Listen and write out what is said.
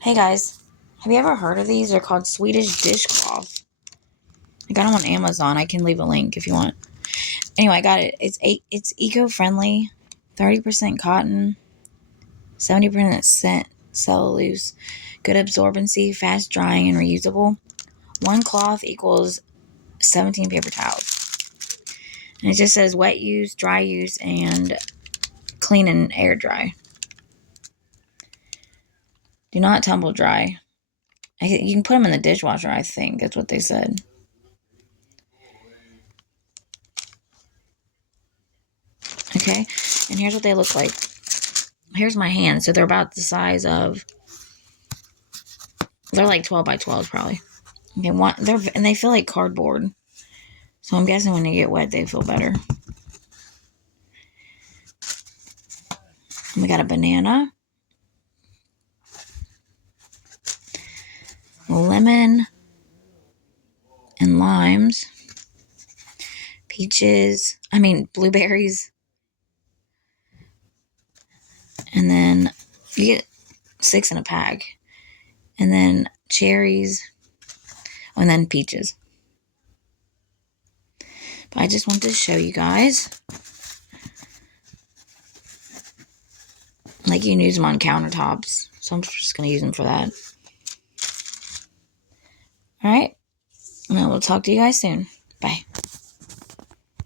Hey guys, have you ever heard of these? They're called Swedish dishcloth. I got them on Amazon. I can leave a link if you want. Anyway, I got it. It's eco-friendly, 30% cotton, 70% cellulose, good absorbency, fast drying, and reusable. One cloth equals 17 paper towels. And it just says wet use, dry use, and clean and air dry. Do not tumble dry. You can put them in the dishwasher, I think. That's what they said. Okay, and here's what they look like. Here's my hand. So they're about the size of, they're like 12 by 12 probably. Okay, and they feel like cardboard. So I'm guessing when they get wet, they feel better. And we got a banana, lemon, and limes, blueberries, and then you get 6 in a pack, and then cherries, and then peaches. But I just wanted to show you guys. Like, you can use them on countertops, so I'm just going to use them for that. Alright, and I will talk to you guys soon. Bye.